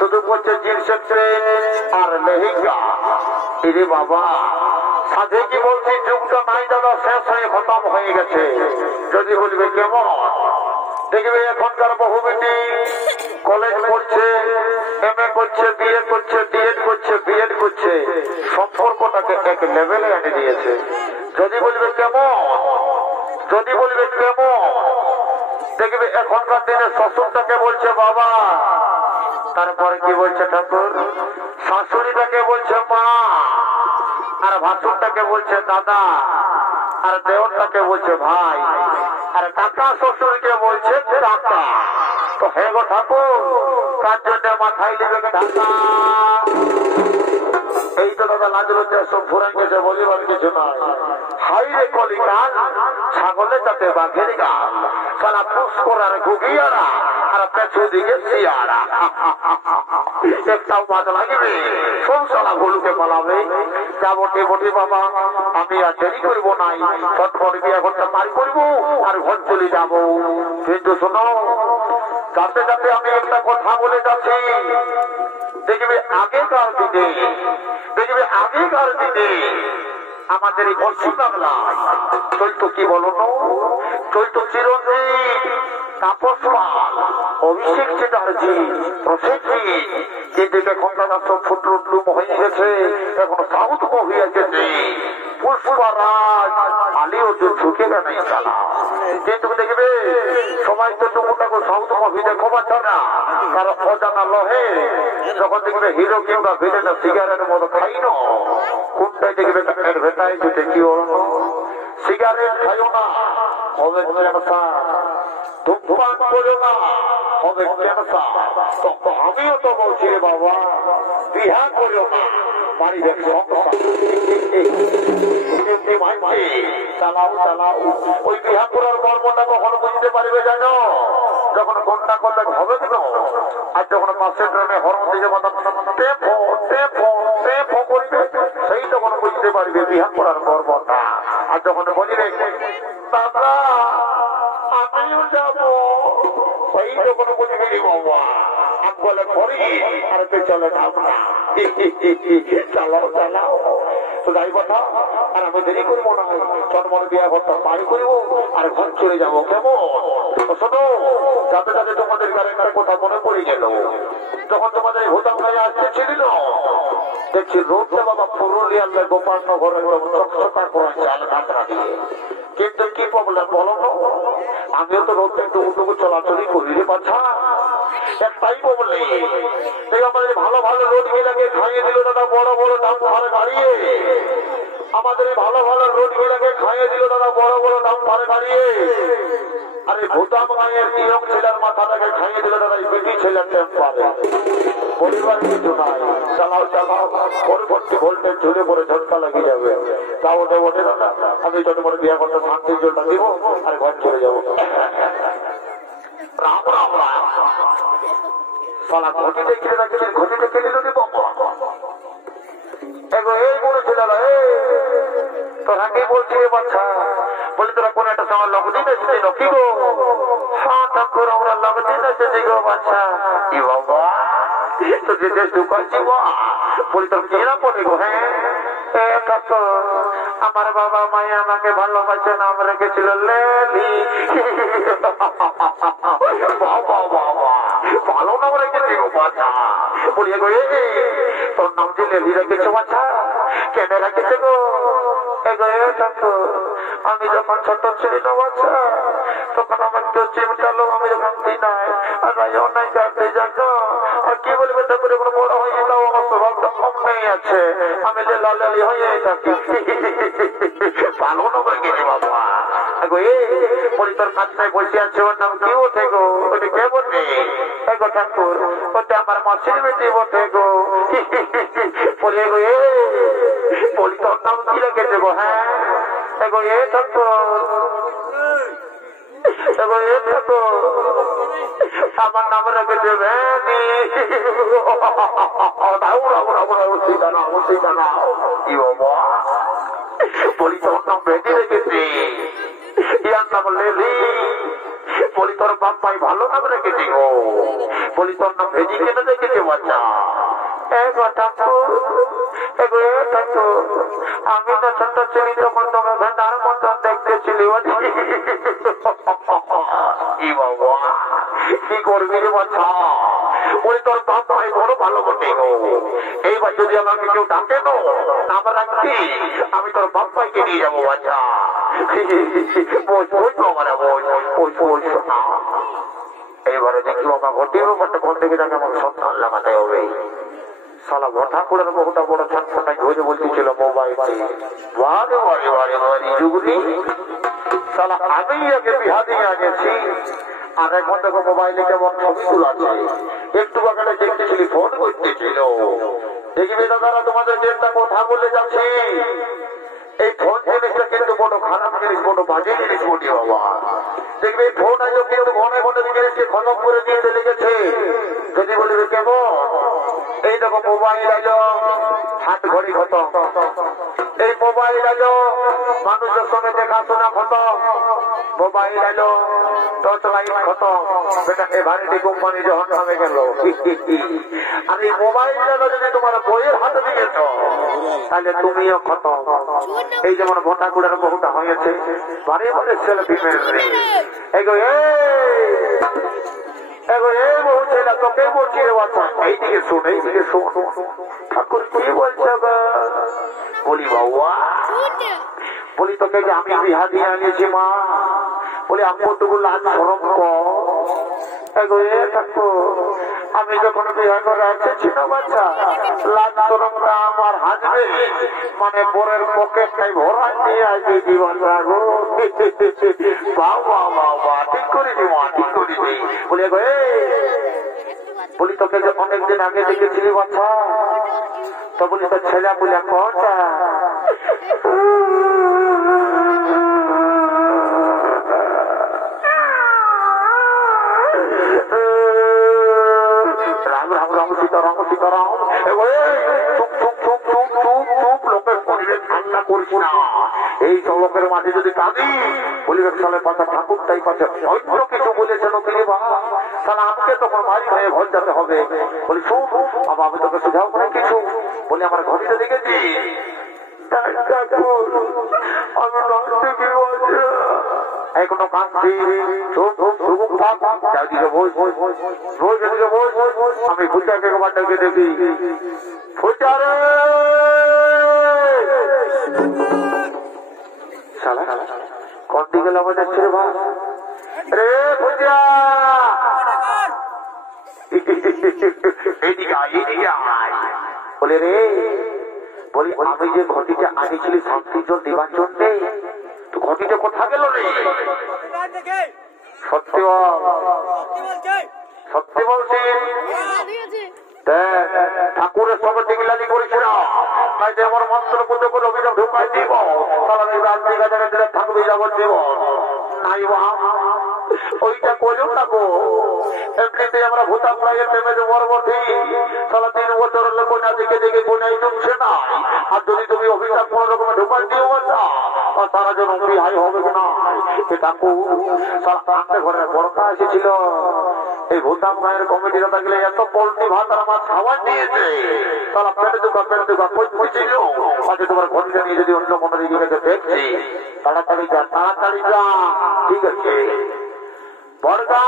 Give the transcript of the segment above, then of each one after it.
শুধু বলছে জিন্সের প্যান্ট আর লেহেঙ্গা। এরে বাবা, সাথে কি বলছি যুগটা নাই দাদা, শেষ হয়ে খতম হয়ে গেছে। যদি বলবে কেমন, দেখবে এখনকার বহু বেটি কলেজ পড়ছে, এমএ করছে, বিএ করছে, ডিএড করছে, বিএড করছে, সম্পর্কটাকে এক লেভেলে এনে দিয়েছে। যদি বলবে কেমন, যদি বলবে কেমন, দেখবে এখনকার দিনে শ্বশুরটাকে বলছে বাবা, তারপরে কি বলছে ঠাকুর, শাশুড়িটাকে বলছে মা, আর ভাসুরটাকে বলছে দাদা, আর দেওরটাকে বলছে ভাই, আর কাকা শ্বশুরকে বলছে কাকা। তো হে গো ঠাকুর, তার জন্য মাথায় নেবে ঢাকা। এই তো দাদা লাগলো যে সব ফুরাই গেছে, বলিবার কিছু নয়। হাই রে কলিকাল, ছাগলে যাতে বাঘের গাল, সারা পুষ্করার গুগিয়ারা আর পেছু দিকে শিয়ারা। একটাও মাছ লাগবে, সব সালা ভুলুকে পালাবে। যা বটে বটে বাবা, আমি আর দেরি করবো নাই, চটপট বিয়ে করতে পারি করবো আর ঘর চলে যাবো। কিন্তু শোনো, যাতে যাতে আমি একটা কথা বলে যাচ্ছি, দেখবে আগেকার দিনে, দেখবে আগেকার দিনে আমাদের এই পশ্চিম বাংলায় চলতো কি বলো না, চলতো চিরঞ্জিত, তাপস পাল, অভিষেক চ্যাটার্জি, প্রসেনজিৎ। কিন্তু এখন দাদা সব ফুটলুম হয়ে গেছে, এখন সাউথ মুভি আছে, পুষ্পরাজ, আলী অর্জুন ঝুঁকে গেছে চালা। কিন্তু দেখবে সবাই তো টুকুটাকে সাউথ মুভি দেখো পাচ্ছ না, কারণ অজানা লহে যখন দেখবে হিরো কিংবা ভিলেনের সিগারেটের মতো খাই না, কোনটাই দেখবে ভেটাই জুটে কি সিগারেট খাইও না, হবে ক্যান্সার, ধূমপান করো না, হবে ক্যান্সার। তো আমিও তো বলছি রে বাবা, বিহা করো না, পারিবারিক সমস্যা। চালাও চালাও, ওই বিহা করার মর্মটা কখনো বুঝতে পারবে জানো, যখন ঘন্টা করলে হবে কেন, আর যখন পাশের ট্রেনে হরণ দিকে করবে, সেই তখন বুঝতে পারবে বিহা করার মর্মটা। আর যখন বলিবে দাদা আমিও যাবো, সেই তখন বুঝবি বাবা বলে করি আর চলে যাব না। চালাও চালাও, যাই কথা, আর আমি দেরি করবো না, চটমট বিয়া ঘরটা পাড়ি করবো আর ঘর চলে যাবো। কেমন শোনো, যাতে যাতে তোমাদের গাড়িটার কথা মনে পড়ে গেল, যখন তোমাদের ভোটাম গায়ে আসতে ছিল, দেখছি রোডটা বাবা পুরুলিয়ার গোপালনগর একদম চকচকা করা চাল কাঁচা দিয়ে। কিন্তু কি প্রবলেম বলো না, আমিও তো রোডটা একটু উটুকু চলাচলই করি রে বাচ্চা। একটাই প্রবলেম, আমাদের ভালো ভালো রোড গুলাকে খাইয়ে দিল দাদা বড় বড় দাম ভাড়া গাড়িয়ে, আমাদের ভালো ভালো রোড গুলাকে খাইয়ে দিল দাদা বড় বড় দাম ভাড়া গাড়িয়ে। আরে ভুটাম গাঁয়ের নিয়ম ছেলের মাথাটাকে খাইয়ে দিল দাদা বিটি ছেলের টেম্পারে। পরিবার কিছু নাই, চালাও চালাও, পরবর্তী ভোল্টেজ ঝুলে পরে ঝটকা লাগিয়ে যাবে। তা ওঠে ওঠে দাদা, আমি ছোট বড় বিয়ে করতে শান্তির জলটা দিব আর ঘর চলে যাবো। রাম রাম রাম, সালা ঘটি দেখে রাখলেন, ঘটি দেখে দিল নি বাবা। এগো এই বড় ছেলেরা, তোরা কি বলছি বাচ্চা, বলি তোরা কোন একটা সময় লগদিন এসেছি নাকি গো? হ্যাঁ ঠাকুর, আমরা লগদিন এসেছি গো বাচ্চা। কি বাবা, তো যে দেশ ঢুকাচ্ছি বলি তোর কেনা পড়ে গো? হ্যাঁ ঠাকুর, আমার বাবা মায়ে আমাকে ভালোবাসে, নাম রেখেছিল লেলি। বাবা বাবা, ভালো নাম রেখেছি গো বাচ্চা। বলি গো তোর নাম যে লেলি রেখেছো বাচ্চা, কেন রেখেছে গো? আমি যখন ছোট ছিল না বাচ্চা, তখন আমার কেউ চিমটালো, আমি যখন দিনাই আর অনেক কাটতে যাবো। আর কি বলবে ঠাকুর, এখন বড় হয়ে যাও, আমার স্বভাবটা কম নেই আছে, আমি লালি হয়ে থাকি। ভালো নাম রেখেছি বাবা। বলি তোর কাছটায় বসে আছে, ওর নাম কি ওঠে গো? ওটা কে বটে? গো ঠাকুর, ওটা আমার মাসির বেটি বটে গো। বলি গো বলি তোর নাম কি রেখেছে গো? হ্যাঁ এগো ঠাকুর, এগো ঠাকুর, আমার নাম রেখেছে ভেনি। বলি তোর নাম ভেনি রেখেছে, ইয়ার নাম লেলি। বলি তোর বাপ ভাই ভালো নাম রেখেছি গো। বলি তোর নাম ভেজি কেটে রেখেছে বাচ্চা। আমি তো ছোট ছিলি তখন তোকে ভেন্ডার মতন দেখতেছিলি। বাবা কি করবি রে বাচ্চা? ওই তোর বাপ ভাই বড় ভালো বটে গো। এইবার যদি আমাকে কেউ ডাকে তো নাম রাখছি, আমি তোর বাপ ভাইকে নিয়ে যাবো বাচ্চা। এইবারে দেখি আমার ঘটির ব্যাপারটা কোন দিকে যাকে আমার সন্তান লাগাতে হবে। সালা ভটা করে বহুটা বড় ছটফটাই ধরে বলতেছিল মোবাইল বারে বারে বারে বারে যুগলি সালা আমি আগে বিহা দিয়ে গেছি। আর এখন দেখো মোবাইলে কেমন ছবি তুলাচ্ছে। একটু বাগানে দেখতেছিলি ফোন করতেছিল। দেখবি দাদারা তোমাদের যেটা কথা বলে যাচ্ছি, এই ফোন জিনিসটা কিন্তু বড় খারাপ জিনিস, বড় বাজে জিনিস বলি বাবা। দেখবি ফোন আজও কিন্তু ঘনে ঘনে জিনিসকে খতম করে দিয়ে চলে গেছে। যদি বলবে কেমন, এই দেখো মোবাইল আলো হাত ঘড়ি খতম, এই মোবাইল আলো মানুষের সঙ্গে দেখাশোনা খতম, মোবাইল আলো টর্চ লাইট খতম। এভারেটি কোম্পানি যখন নামে গেল, আর এই মোবাইল আলো যদি তোমার বইয়ের হাতে দিয়েছ তাহলে তুমিও খতম। এই যেমন ভোটাগুড়ার বহুটা হয়েছে, বারে বারে সেলফি মেরে এগো বহু ছেলে তোকে বলছি রে বাচ্চা, এইদিকে শোন এইদিকে শোন। ঠাকুর কি বলছে? বলি বাবা, বলি তোকে যে আমি বিহা দিয়ে আনিয়েছি মা, বলি আমটুকু লাজ শরম কর। আমি যখন বিহা করে আসছি না বাচ্চা, লাজ শরমটা আমার হাজবে মানে বোরের পকেটটাই ভরা দিয়ে আসবে জীবন রাখো। বাবা বাবা ঠিক করেছি মা, ঠিক করেছি। বলি বলি তোকে যে অনেকদিন আগে দেখেছিলি বাচ্চা, তো বলি তোর ছেলে বলে কটা রাম রাম রাম সীতারাম সীতারাম। চুপ চুপ চুপ চুপ চুপ চুপ, লোকের শরীরে ঠান্ডা করিস না। এই সব লোকের মাঝে যদি কাঁদি বলিবে সালে পাতা ঠাকুরটাই পাচ্ছে অন্য কিছু বলেছেন কিনে বা সালা আমাকে তখন ভারী হয়ে ঘর যেতে হবে। বলি শোন বাবা, আমি তোকে সুঝাও করে কিছু বলি, আমার ঘড়িতে দেখেছি এখনো কাঁদছি। আমি ফুটাকে বাটাকে দেখি, ফুটারে কোন দিকে লাভ যাচ্ছে রে ভাই? রে ফুটা এইদিকে আয়, এইদিকে আয়। বলে রে, বলি আমি যে ঘটিটা আনিছিলি শান্তি জল দিবার জন্যে, তো ঘটিটা কোথা গেল রে? সত্যি সত্যি বলছি, ঠাকুরের সঙ্গে টিকলানি করিস না, তাই যে আমার মন্ত্র পুজো করে অভিযোগ ঢুকাই দিব। তারা থাকবে যাবত দিব নাই বা ওইটা করো না গো। এমনিতে আমরা ভূতা প্রায়ের প্রেমে যে বরবটি সারা 3 বছর হলে কোনা দিকে দিকে কোনাই ঢুকছে না। আর যদি তুমি অভিযোগ কোন রকমের ঢুকাই দিও না, তারা যেন বিহাই হবে না। ঠাকুর সারা ঘরের বড়টা এসেছিল, এই ভূতাম গায়ের কমিটিরা থাকলে এত পোল্ট্রি ভাত আর মাছ খাবার দিয়েছে, তারা পেটে দুকা বুঝছিল। আজকে তোমার ঘটিটা নিয়ে যদি অন্য কোনো দিকে দেখছি, তাড়াতাড়ি যা তাড়াতাড়ি যা। ঠিক আছে বড়দা,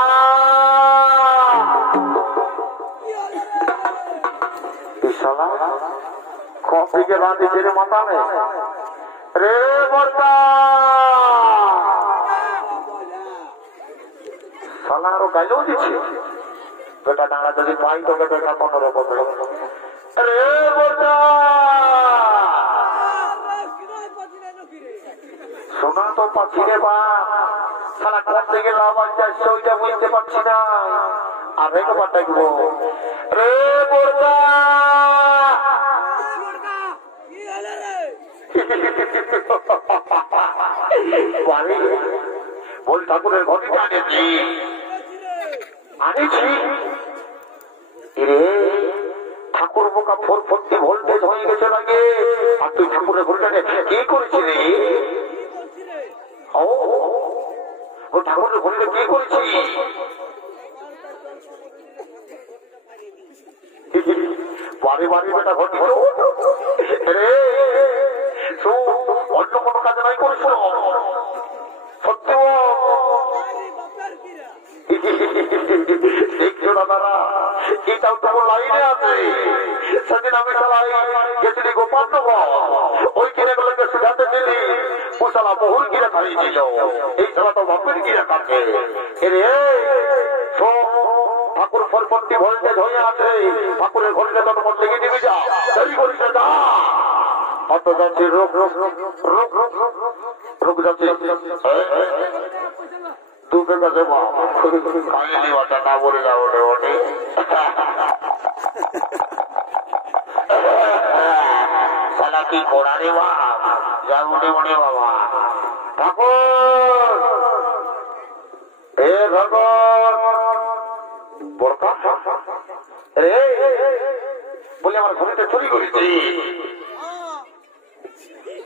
কপিকে বাঁধি ছেড়ে মাথা নেই রে বড়দা। সালা আরো গাইলেও দিচ্ছে, বেটা ডাঙা যদি পাই তোকে বেটা 15 বছর রে বড়দা। শোনা তো পাচ্ছি রে বা, সালা কোন থেকে লাভ আসছে ওইটা বুঝতে পারছি না। আর একবার দেখবো রে বড়দা। বল ঠাকুরের ঘটিটা আনেছি আনেছি রে। ঠাকুর বোকা 440 ভোল্টেজ হয়ে গেছে লাগে। আর তুই ঠাকুরের ঘটিটা কি করেছিলি? ও ও ঠাকুরের ঘড়িটা কি করেছি? বাড়ি বাড়ি বেটা ঘটি রে, অন্য কোনো কাজে নাই করিস সত্যি দেখছো দাদারা, এটাও তো লাইনে আছে। সেদিন আমি চালাই গেছিলি গোপালনগর, ওই কিনে গুলোকে শিখাতে ছিলি ও শালা বহুল কিনে খাইয়েছিল, এই শালা তো বাপের কিনে কাটে রে। ঠাকুর ফলপট্টি ভোল্টেজ হয়ে আছে, ঠাকুরের ঘড়িটা তোর মত লেগে দিবি, যা দেরি করিস না। অত যাচ্ছে রোগ রোগ রোগ রোগ রোগ রোগ রোগ যাচ্ছে দুপে কাছে খাইনি বাটা না বলে যাও ওঠে ওঠে সালা কি করা রে বাপ, যা মনে মনে বাবা ঠাকুর হে ভগবান বড়কা রে বলে আমার ঘড়িটা চুরি করেছি।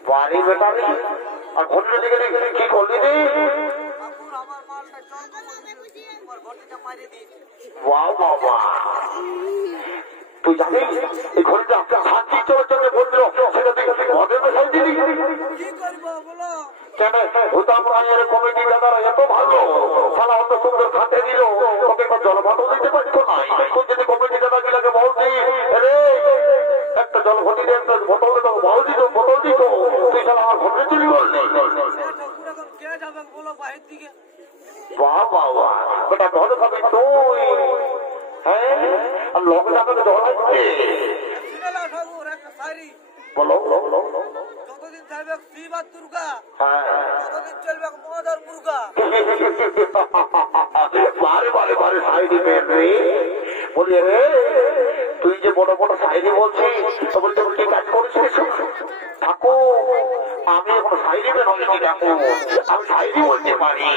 বাড়ি বেটারি আর ঘড়িটা দিকে কি করলি রে? বাবা তুই জানিস এই ঘড়িটা শান্তি চলে চলে বলছিল, সেটা দেখে ঘরে বসাই দিলি কেন? ভূতাম রায়ের কমিটি দাদারা এত ভালো, সালা অত সুন্দর খাতে দিল, ওকে জল ভাত দিতে পারতো না। তুই যদি কমিটি দাদা গুলাকে বলছি রে একটা জল ঘটি দিয়ে একটা বোতল দিত, বল দিত বোতল দিত, তুই সালা আমার ঘরে চুরি করলি। বাহ বাবা বেটা ঘরে খাবি তুই, হ্যাঁ আর লোক যাবে জল আসছে বলো যতদিন থাকবে শিব আর দুর্গা, হ্যাঁ ততদিন চলবে মদ আর মুরগা। বারে বারে বারে সাইডি পেন রে, বলি রে তুই যে বড় বড় সাইডি বলছিস তো বলতে কি কাজ করেছিস? ঠাকুর আমি এখন সাইডি পেন হয়েছি ঠাকুর, আমি সাইডি বলতে পারি।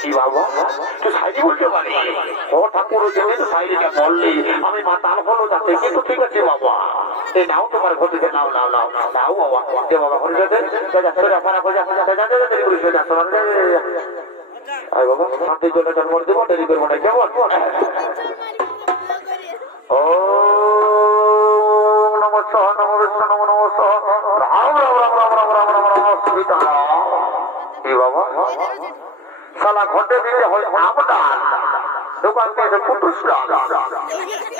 কি বাবা তুই সাইডি বলতে পারি? ও ঠাকুর যেহেতু সাইডিটা বললি আমি মা তার হলো যাতে, কিন্তু ঠিক আছে বাবা এই নাও তোমার ঘটিতে নাও নাও নাও নাও বাবা যে বাবা ঘরে যেতে বাবা শান্তির জন্য জন্ম দেবো, দেরি করবো না কেমন? ও নমস্কার নম বিষ্ণু নম নমস্কার রাম রাম রাম রাম রাম রাম রাম রাম সীতা। কি বাবা শালা ঘটে দিতে হয় আমদান, দোকান থেকে পুটুসটাল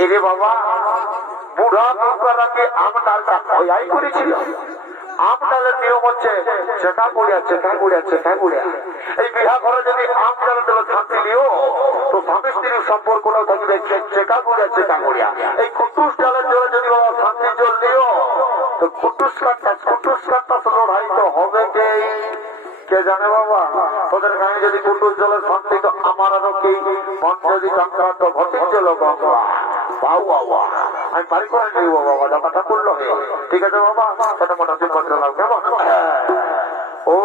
এরে বাবা বুড়া নৌকারাকে আমডালটা খয়াই করেছিল। আমডালের নিয়ম হচ্ছে চেকা গুড়িয়া চেকা গুড়িয়া চেকা গুড়িয়া। এই বিহা ঘরে যদি আমডালের দেবে শান্তি দিও তো স্বামী স্ত্রীর সম্পর্কটাও থাকবে চেকা গুড়িয়া চেকা গুড়িয়া। এই কুটুস ডালের জলে যদি বাবা শান্তি জল দিও তো কুটুস কাটটা লড়াই তো হবে কে জানে বাবা। তোদের গায়ে যদি কুটুস জলের শান্তি তো আমার আরো কি মন যদি কাঙ্ক্ষা তো ঘটে চল গঙ্গা। বাবা আমি বাড়ি করে নিব বাবা, ব্যাপারটা করলো ঠিক আছে বাবা, সেটা মোটামুটি করলাম কেমন? ও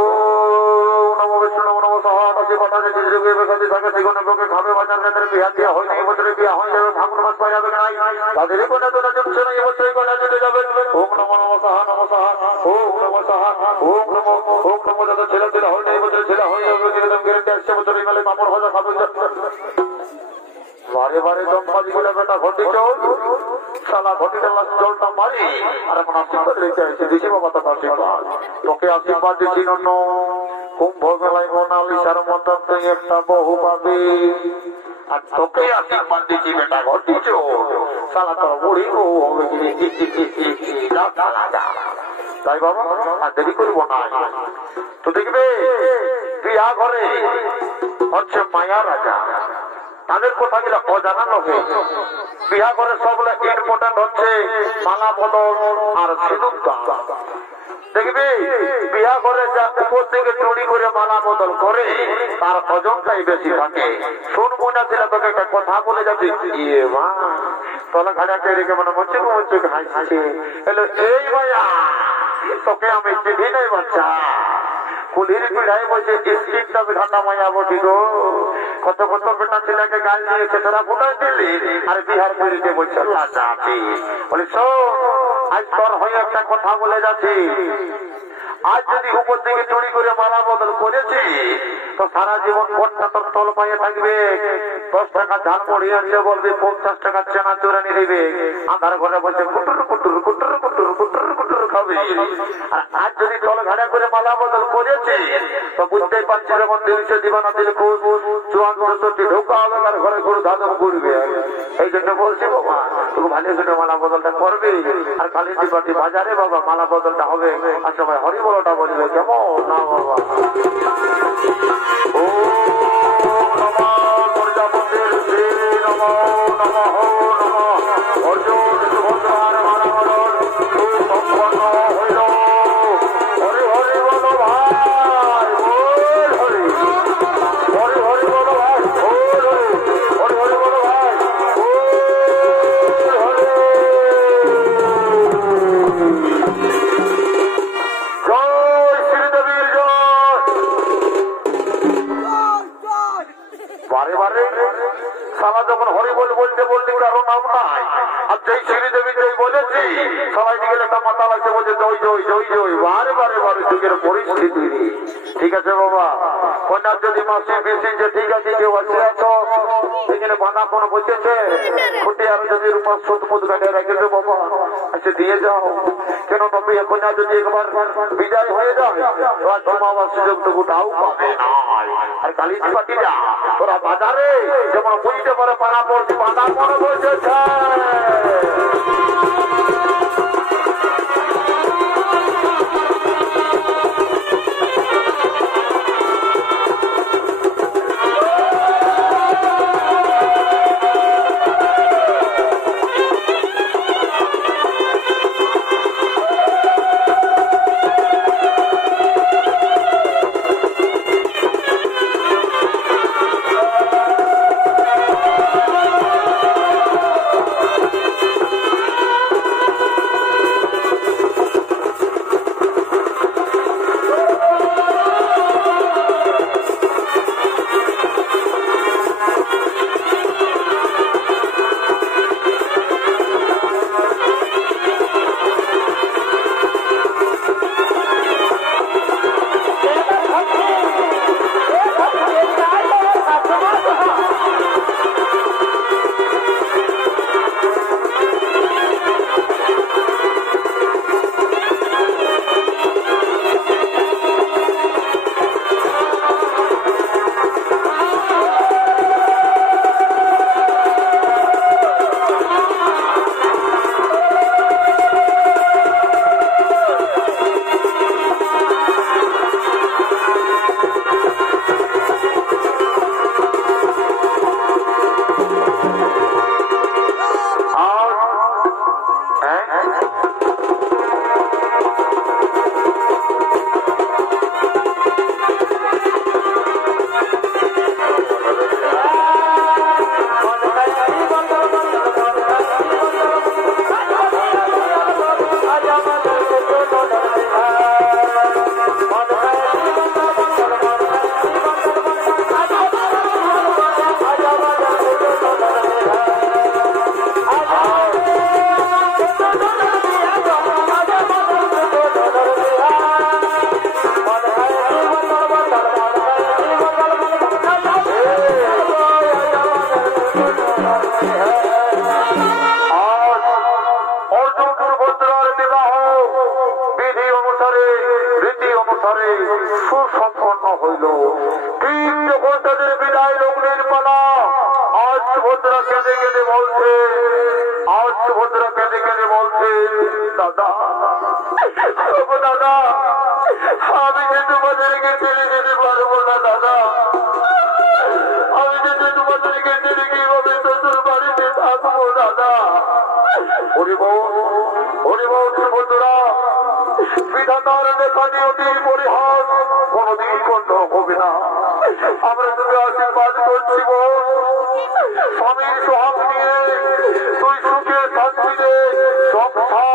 নম বিষ্ণু নম নম সহাজি পাঠাতে যুগে বেকাদি থাকে জীবনে লোকে খাবে বাজার কেন্দ্রে বিহার দেওয়া হয় না, এবছরে বিয়া হয়ে যাবে, ফাগুন মাস পাওয়া যাবে নাই, তাদেরই কোনা তোলা জমছে না, এবছরই কোনা যেতে যাবে। ওম নম নম সাহা নম সাহা ওম নম সাহা ওম নম যাদের ছেলে দিলে হয় না, এবছরে ছেলে হয়ে যাবে, যেরকম গ্যারেন্টি আসছে বছরই মেলে পাপড় ভাজা খাবে। বারে বারে দম্পাদি গুলো বেটা ঘটি চল শালা ঘটিটা জলটা মারি আর এখন আশীর্বাদ রেখে আসছি দিছি বাবা তোর আশীর্বাদ, তোকে আশীর্বাদ দিচ্ছি নন্য কুম্ভ মেলায় মোনালিসার মতন তুই একটা বহু পাবি, আর তোকে আশীর্বাদ দিচ্ছি বেটা ঘটি চল শালা তোর বুড়ি বউ হবে তাই বাবা আর দেরি করবো না। তো দেখবে বিয়া ঘরে হচ্ছে মায়া রাজা, তাদের কথা গুলো অজানা নহে। বিহা করে সবগুলো ইম্পর্টেন্ট হচ্ছে মালা বদল আর সিঁদুর দান। দেখবি বিহা করে যা উপর থেকে চুরি করে মালা বদল করে তার ওজনটাই বেশি থাকে। শুনবো না ছিল তোকে একটা কথা বলে যাচ্ছি, ইয়ে মা তলা ঘাড়া রেখে মানে মচ্ছে মচ্ছে হাসছে এলো এই ভাইয়া তোকে আমি চিঠি নেই বাচ্চা কুলির পিড়াই বসে স্ক্রিনটা ঠান্ডা মায়া বসি গো, কত কত বেটা ছেলেকে গাল দিয়ে সেটা ফুটাই দিলি আর বিহার পিড়িতে বলছে লাচাতি। বলি শোন আজ তোর হয়ে একটা কথা বলে যাচ্ছি, আজ যদি উপর থেকে চুরি করে মালা বদল করেছি তো সারা জীবন ভোটটা তোর তল পায়ে থাকবে। 10 টাকা ধান মরিয়ে আনলে বলবে 50 টাকা চেনা চোরানি দিবে। আধার ঘরে বসে কুটুর কুটুর কুটুর কুটুর কুটুর কুটুর খাবে। আর আজ যদি তল ঘাড়া করে মালা বদল করেছি তো বুঝতেই পারছি যখন দিলছে দিবানা দিল খুব 54 ঢোকা হবে আর ঘরে ঘুরে ধাদম ঘুরবে। এই জন্য বলছি বাবা তুমি ভালো করে মালা বদলটা করবে। আর কালিন্দী পাটি বাজারে বাবা মালা বদলটা হবে। আর সবাই হরি বলটা বলবে কেমন না বাবা। ও নমঃ প্রজাপতির শ্রী নমঃ নমঃ নমঃ অর্জুন সুভদ্রার মালা বদল সুসম্পন্ন হইল। হরি হরি বলো ভাই বল হরি হরি হরি বলো ভাই বল হরি হরি হরি বলো ভাই বল হরি। জয় শ্রীদেবীর জয়। বারে বারে সালা যখন হরি বল বলতে বলতে কারো নাম নাই। আর যেই শ্রীদেবী যেই বলেছি সবাই দিকে একটা মাথা লাগছে বলছে জয় জয় জয় জয়। বারে বারে বারে যুগের পরিস্থিতি। ঠিক আছে বাবা কন্যার যদি মাসে বেশি যে ঠিক আছে কেউ আছে তো এখানে বাঁধা কোনো বসেছে ফুটে আরো যদি রূপা সুদ মুদ কাটে রেখে দেবো বাবা আচ্ছা দিয়ে যাও। কেন তবে কন্যা যদি একবার বিদায় হয়ে যায় তো আর জমাবার সুযোগটুকু তাও পাবে না। আর কালিন্দী পাটি যা তোরা বাজারে যেমন বুঝতে পারে পাড়া পড়ছে বাঁধা মনে বসেছে। সুসম্পন্ন হইল। ঠিক যখন তাদের বিদায় লগ্নের পালা আজ সুভদ্রা কেঁদে কেঁদে বলছে দাদা দাদা আমি যে তোমাদেরকে ছেড়ে যেতে পারবো না দাদা। আমি যে তোমাদেরকে ছেড়ে কিভাবে শ্বশুর বাড়িতে থাকবো দাদা। হরিবল সুভদ্রা বিধাতার দেখা নিয়তির পরিহাস কোনদিন বন্ধ হবে না। আমরা তুমি আশীর্বাদ করছি বোন স্বামীর সোহাগ নিয়ে তুই সুখে শান্তিতে সংসার